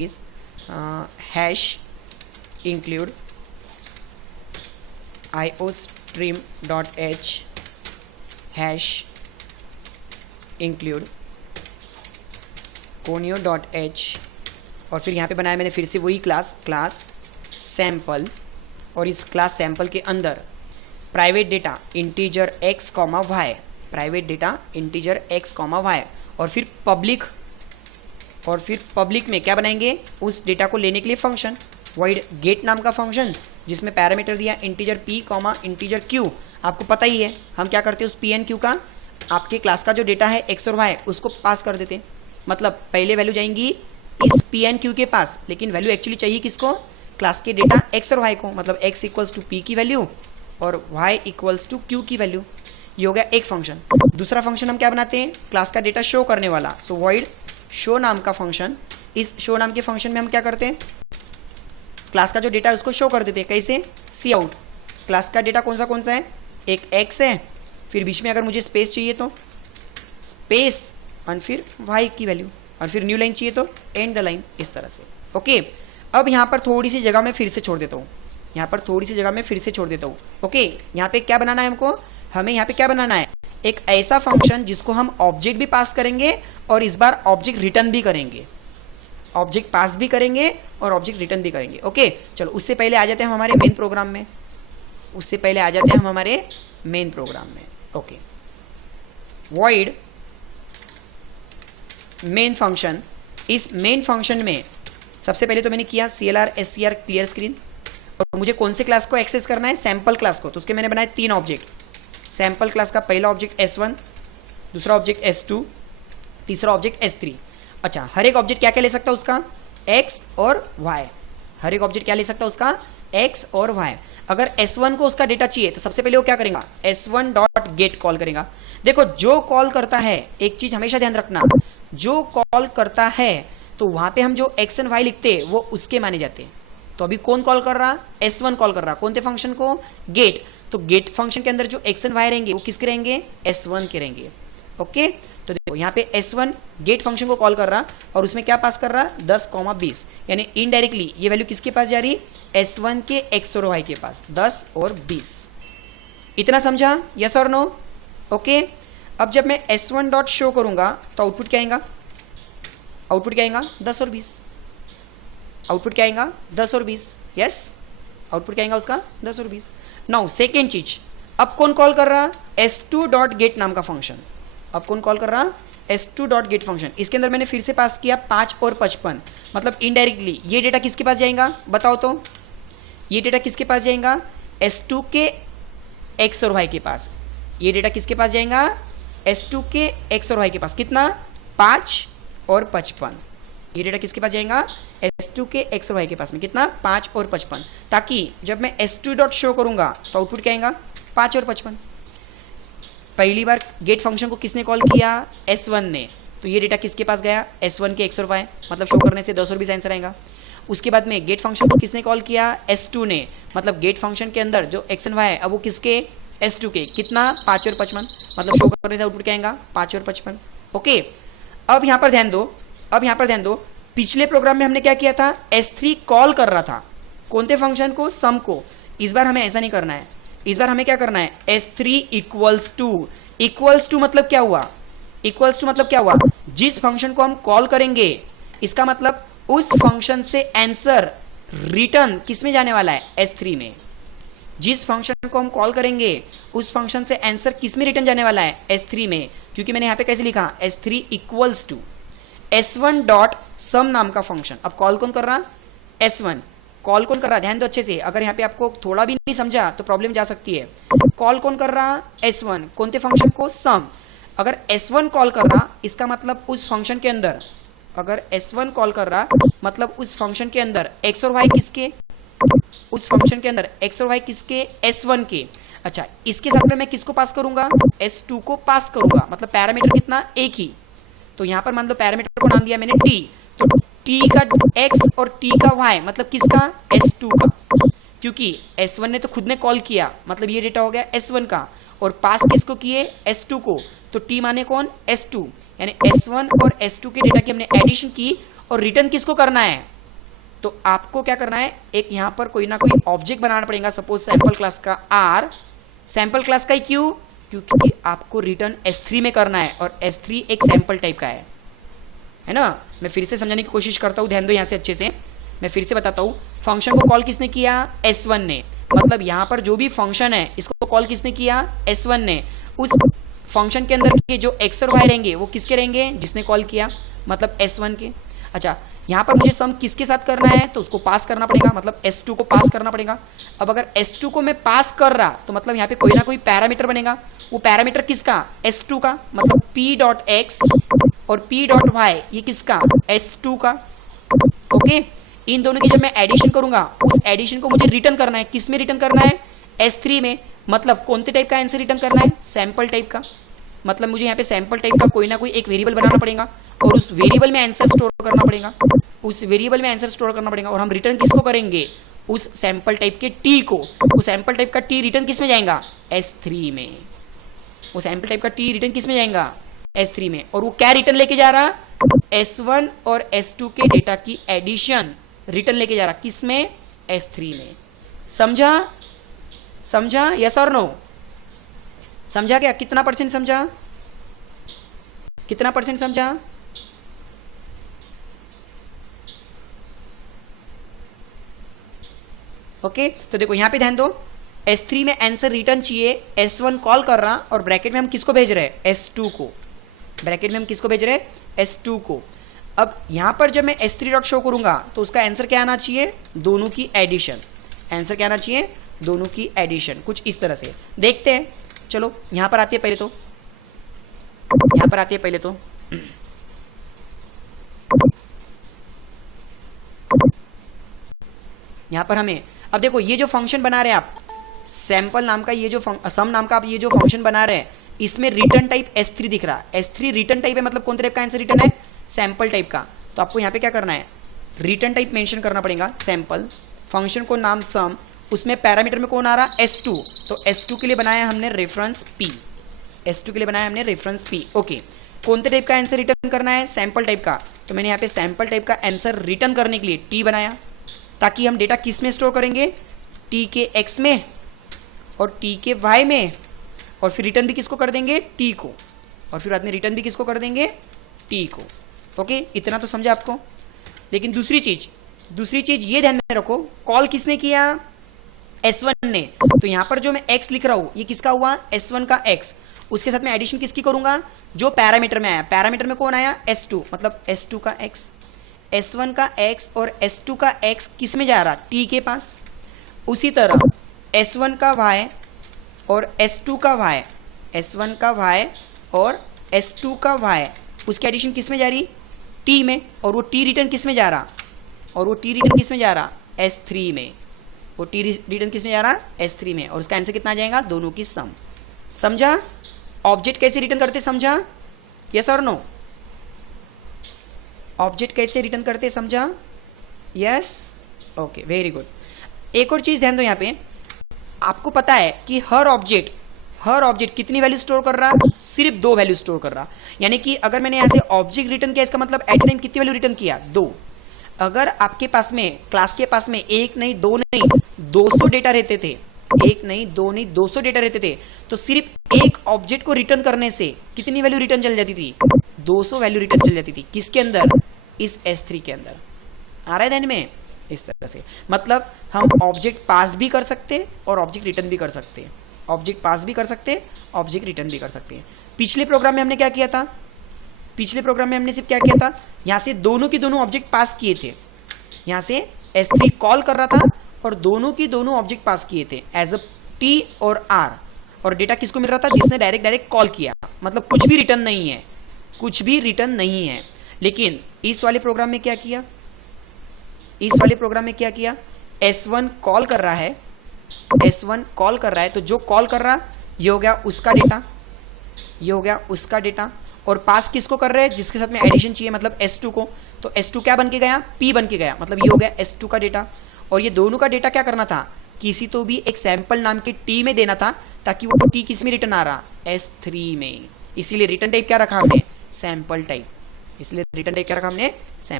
is hash include iostream.h hash include conio.h और फिर यहाँ पे बनाया मैंने फिर से वही क्लास सैम्पल, और इस क्लास सैम्पल के अंदर private data integer x, y, private data integer x, y, और फिर पब्लिक में क्या बनाएंगे, उस डेटा को लेने के लिए फंक्शन void गेट नाम का फंक्शन जिसमें पैरामीटर दिया इंटीजर p, इंटीजर q। आपको पता ही है हम क्या करते हैं, उस p एंड q का आपके क्लास का जो डेटा है x और y उसको पास कर देते हैं। मतलब पहले वैल्यू जाएंगी इस p एंड q के पास, लेकिन वैल्यू एक्चुअली चाहिए किसको, क्लास के डेटा x और y को। मतलब x इक्वल्स टू p की वैल्यू और y इक्वल्स टू q की वैल्यू। ये हो गया एक फंक्शन। दूसरा फंक्शन हम क्या बनाते हैं, क्लास का डेटा शो करने वाला। सो void शो नाम का फंक्शन, इस शो नाम के फंक्शन में हम क्या करते हैं, क्लास का जो डेटा है उसको शो कर देते हैं। कैसे, सी आउट, क्लास का डेटा कौन सा है, एक x है, फिर बीच में अगर मुझे स्पेस चाहिए तो स्पेस और फिर y की वैल्यू, और फिर न्यू लाइन चाहिए तो एंड द लाइन, इस तरह से। ओके, अब यहाँ पर थोड़ी सी जगह मैं फिर से छोड़ देता हूँ, ओके, यहाँ पे क्या बनाना है हमको, हमें यहाँ पे क्या बनाना है, एक ऐसा फंक्शन जिसको हम ऑब्जेक्ट भी पास करेंगे और इस बार ऑब्जेक्ट रिटर्न भी करेंगे, ऑब्जेक्ट पास भी करेंगे और ऑब्जेक्ट रिटर्न भी करेंगे। ओके, चलो उससे पहले आ जाते हैं हम हमारे मेन प्रोग्राम में, ओके, void मेन फंक्शन। इस मेन फंक्शन में सबसे पहले तो मैंने किया CLR SCR क्लियर स्क्रीन, और मुझे कौन से क्लास को एक्सेस करना है, सैंपल क्लास को। तो उसके मैंने बनाए 3 ऑब्जेक्ट, सैंपल क्लास का पहला ऑब्जेक्ट S1, दूसरा ऑब्जेक्ट S2, तीसरा ऑब्जेक्ट S3। अच्छा, हर एक ऑब्जेक्ट क्या क्या ले सकता है उसका, x और y, हर एक ऑब्जेक्ट क्या ले सकता है उसका, x और y। अगर S1 को उसका डेटा चाहिए तो सबसे पहले वो क्या करेगा, S1.get कॉल करेगा। देखो, जो कॉल करता है, एक चीज हमेशा ध्यान रखना, जो कॉल करता है तो वहां पे हम जो x एंड y लिखते हैं वो उसके माने जाते हैं। तो अभी कौन कॉल कर रहा, S1 कॉल कर रहा, कौन से फंक्शन को, गेट। तो गेट फंक्शन के अंदर जो x एंड y रहेंगे वो किसके रहेंगे, S1 के रहेंगे। ओके, तो देखो यहाँ पे S1 गेट फंक्शन को कॉल कर रहा और उसमें क्या पास कर रहा, 10, 20, यानी इनडायरेक्टली ये वैल्यू किसके पास जा रही, S1 के x और y के पास, 10 और 20। इतना समझा, यस और नो। ओके, अब जब मैं S1 डॉट शो करूंगा तो आउटपुट क्या आएगा, 10 और 20। आउटपुट क्या आएगा, 10 और 20। यस, आउटपुट क्या आएगा उसका, 10 और 20। नाउ सेकेंड चीज, अब कौन कॉल कर रहा, S2 डॉट गेट नाम का फंक्शन। अब कौन कॉल कर रहा, S2 डॉट गेट फंक्शन। इसके अंदर मैंने फिर से पास किया 5 और 55, मतलब इनडायरेक्टली ये डेटा किसके पास जाएगा, बताओ तो, ये डेटा किसके पास जाएगा, S2 के x और y के पास। ये डेटा किसके पास जाएगा, S2 के x और y के पास। कितना, 5 और 55। ये डेटा किसके पास जाएगा, S2 के x और y के पास में। कितना, 5 और 55, ताकि जब मैं S2 डॉट शो करूंगा तो आउटपुट क्या आएगा, 5 और 55। पहली बार गेट फंक्शन को किसने कॉल किया, S1 ने, तो ये डेटा किसके पास गया, S1 के x और y, मतलब शो करने से 10 और 20 आंसर आएगा। उसके बाद में गेट फंक्शन को किसने कॉल किया, S2 ने, मतलब गेट फंक्शन के अंदर जो x एंड y है अब वो किसके, S2 के। कितना, 5 और 55, मतलब शो करने से आउटपुट क्या आएगा, 5 और 55। ओके, अब यहाँ पर ध्यान दो, पिछले प्रोग्राम में हमने क्या किया था, S3 कॉल कर रहा था कौन से फंक्शन को, सम को। इस बार हमें ऐसा नहीं करना है, इस बार हमें क्या करना है, S3 इक्वल्स टू मतलब क्या हुआ, जिस फंक्शन को हम कॉल करेंगे इसका मतलब उस फंक्शन से आंसर रिटर्न किस में जाने वाला है, S3 में। जिस फंक्शन को हम कॉल करेंगे उस फंक्शन से आंसर किस में रिटर्न जाने वाला है, S3 में। क्योंकि मैंने यहां पे कैसे लिखा, S3 equals to S1 dot सम नाम का फंक्शन। अब कॉल कौन कर रहा, S1 कॉल कौन कर रहा, ध्यान दो अच्छे से, अगर यहाँ पे आपको थोड़ा भी नहीं समझा तो प्रॉब्लम जा सकती है। कॉल कौन कर रहा, S1, कौन से फंक्शन को, सम। अगर S1 कॉल कर रहा इसका मतलब उस फंक्शन के अंदर, अगर S1 कॉल कर रहा मतलब उस फंक्शन के अंदर x और y किसके, उस फंक्शन के अंदर x और y किसके, S1 के। अच्छा, इसके साथ में मैं किसको पास करूंगा, S2 को पास करूंगा, मतलब पैरामीटर कितना, एक ही। तो यहां पर मान लो पैरामीटर को नाम दिया मैंने t, तो t का x और t का y मतलब किसका, S2 का। क्योंकि S1 ने तो खुद ने कॉल किया, मतलब ये डेटा हो गया S1 का, और पास किसको किए, S2 को। तो t माने कौन, S2, यानी S1 और S2 के डेटा की हमने एडिशन की और रिटर्न किसको करना है, तो आपको क्या करना है, एक यहां पर कोई ना कोई ऑब्जेक्ट बनाना पड़ेगा, सपोज सैंपल क्लास का आर, सैंपल क्लास का ही क्यों, क्योंकि आपको रिटर्न S3 में करना है और S3 एक सैंपल टाइप का है ना। मैं फिर से समझाने की कोशिश करता हूं, ध्यान दो यहां से अच्छे से, मैं फिर से बताता हूं। फंक्शन को कॉल किसने किया, S1 ने, मतलब यहां पर जो भी फंक्शन है इसको कॉल किसने किया, S1 ने। उस फंक्शन के अंदर के जो x और y रहेंगे वो किसके रहेंगे, जिसने कॉल किया, मतलब S1 के। अच्छा, यहां पर मुझे सम किसके साथ करना है, तो उसको पास करना पड़ेगा, मतलब S2 को पास करना पड़ेगा। अब अगर S2 को मैं पास कर रहा तो मतलब यहां पे कोई ना कोई पैरामीटर बनेगा, वो पैरामीटर किसका, S2 का, मतलब p.x और p.y ये किसका, S2 का। ओके, इन दोनों की जब मैं एडिशन करूंगा, उस एडिशन को मुझे रिटर्न करना है, किस में रिटर्न करना है, S3 में। मतलब कौन से टाइप का आंसर रिटर्न करना है, सैंपल टाइप का। मतलब मुझे यहाँ पे सैंपल टाइप का कोई ना कोई एक वेरिएबल बनाना पड़ेगा और उस वेरिएबल में आंसर स्टोर करना पड़ेगा, उस वेरिएबल में आंसर स्टोर करना पड़ेगा। और हम रिटर्न किसको करेंगे, उस सैंपल टाइप के टी को। उस सैंपल टाइप का टी रिटर्न किस में जाएगा, S3 में। वो सैंपल टाइप का टी रिटर्न किस में जाएगा, S3 में। और वो क्या रिटर्न लेके जा रहा, S1 और S2 के डेटा की एडिशन रिटर्न लेके जा रहा, किस में, S3 में। समझा, समझा, यस और नो, समझा क्या, कितना परसेंट समझा, कितना परसेंट समझा। ओके, तो देखो यहां पे ध्यान दो, S3 में आंसर रिटर्न चाहिए, S1 कॉल कर रहा और ब्रैकेट में हम किसको भेज रहे हैं, S2 को। ब्रैकेट में हम किसको भेज रहे हैं, S2 को। अब यहां पर जब मैं S3 डॉट शो करूंगा तो उसका आंसर क्या आना चाहिए, दोनों की एडिशन। आंसर क्या आना चाहिए, दोनों की एडिशन। कुछ इस तरह से देखते हैं। चलो यहां पर आती है पहले तो, यहां पर आती है पहले तो, यहां पर हमें, अब देखो ये जो फंक्शन बना रहे हैं आप, सैंपल नाम का ये जो सम नाम का आप ये जो फंक्शन बना रहे हैं, इसमें रिटर्न टाइप S3 दिख रहा है। S3 रिटर्न टाइप है, मतलब कौन टाइप का आंसर रिटर्न है, सैंपल टाइप का। तो आपको यहां पे क्या करना है, रिटर्न टाइप मेंशन करना पड़ेगा, सैंपल, फंक्शन को नाम सम, उसमें पैरामीटर में कौन आ रहा, S2। तो S2 के लिए बनाया हमने रेफरेंस P, S2 के लिए बनाया हमने रेफरेंस P। ओके, कौन से टाइप का आंसर रिटर्न करना है, सैंपल टाइप का। तो मैंने यहाँ पे सैंपल टाइप का आंसर रिटर्न करने के लिए T बनाया, ताकि हम डेटा किस में स्टोर करेंगे, T के X में और T के Y में, और फिर रिटर्न भी किसको कर देंगे, T को, और फिर बाद में रिटर्न भी किसको कर देंगे, T को। ओके, इतना तो समझा आपको। लेकिन दूसरी चीज ये ध्यान में रखो, कॉल किसने किया, S1 ने। तो यहां पर जो मैं X लिख रहा हूं ये किसका हुआ, S1 का X। उसके साथ में एडिशन किसकी करूंगा, जो पैरामीटर में आया, पैरामीटर में कौन आया, S2, मतलब S2 का X। S1 का X और S2 का X किस में जा रहा, T के पास। उसी तरह S1 का Y और S2 का Y, S1 का Y और S2 का Y, उसकी एडिशन किस में जा रही, T में। और वो T रिटर्न किस में जा रहा, और वो T रिटर्न किस में जा रहा, S3 में। वो T रिटर्न किस में जा रहा, S3 में। और उसका आंसर कितना आ जाएगा, दोनों की सम। समझा, ऑब्जेक्ट कैसे रिटर्न करते, समझा, यस और नो, ऑब्जेक्ट कैसे रिटर्न करते, समझा, यस, ओके, वेरी गुड। एक और चीज ध्यान दो, यहाँ पे आपको पता है कि हर ऑब्जेक्ट कितनी वैल्यू स्टोर कर रहा, सिर्फ 2 वैल्यू स्टोर कर रहा। यानी कि अगर मैंने यहां से ऑब्जेक्ट रिटर्न किया, इसका मतलब एट टाइम कितनी वैल्यू रिटर्न किया, 2। अगर आपके पास में, क्लास के पास में 1 नहीं 2 नहीं 200 डेटा रहते थे, 1 नहीं 2 नहीं 200 डेटा रहते थे, तो सिर्फ एक ऑब्जेक्ट को रिटर्न करने से कितनी वैल्यू रिटर्न चल जाती थी, 200 वैल्यू रिटर्न चल जाती थी। किसके अंदर, इस S3 के अंदर। आ रहा है ध्यान में, इस तरह से। मतलब हम ऑब्जेक्ट पास भी कर सकते और ऑब्जेक्ट रिटर्न भी कर सकते, ऑब्जेक्ट पास भी कर सकते, ऑब्जेक्ट रिटर्न भी कर सकते हैं। पिछले प्रोग्राम में हमने क्या किया था, पिछले प्रोग्राम में हमने सिर्फ क्या किया था, यहां से दोनों की दोनों ऑब्जेक्ट पास किए थे। यहां से S3 कॉल कर रहा था और दोनों की दोनों ऑब्जेक्ट पास किए थे एज अ T और R, और डेटा किसको मिल रहा था, जिसने डायरेक्ट कॉल किया। मतलब कुछ भी रिटर्न नहीं है, कुछ भी रिटर्न नहीं है। लेकिन इस वाले प्रोग्राम में क्या किया, इस वाले प्रोग्राम में क्या किया, S1 कॉल कर रहा है, S1 कॉल कर रहा है, तो जो कॉल कर रहा ये हो गया उसका डेटा, ये हो गया उसका डेटा, और पास किसको कर रहे हैं, जिसके साथ में एडिशन चाहिए, मतलब S2 को। तो S2 क्या बन के गया, P बन के गया, मतलब ये हो गया S2 का डेटा। और ये दोनों का डेटा क्या करना था, किसी तो भी एक सैंपल नाम के T में देना था, ताकि वो T किस में रिटर्न आ रहा, S3 में। इसीलिए रिटर्न टाइप क्या रखा हमने, सैंपल टाइप। इसलिए रिटर्न टाइप क्या रखा हमने,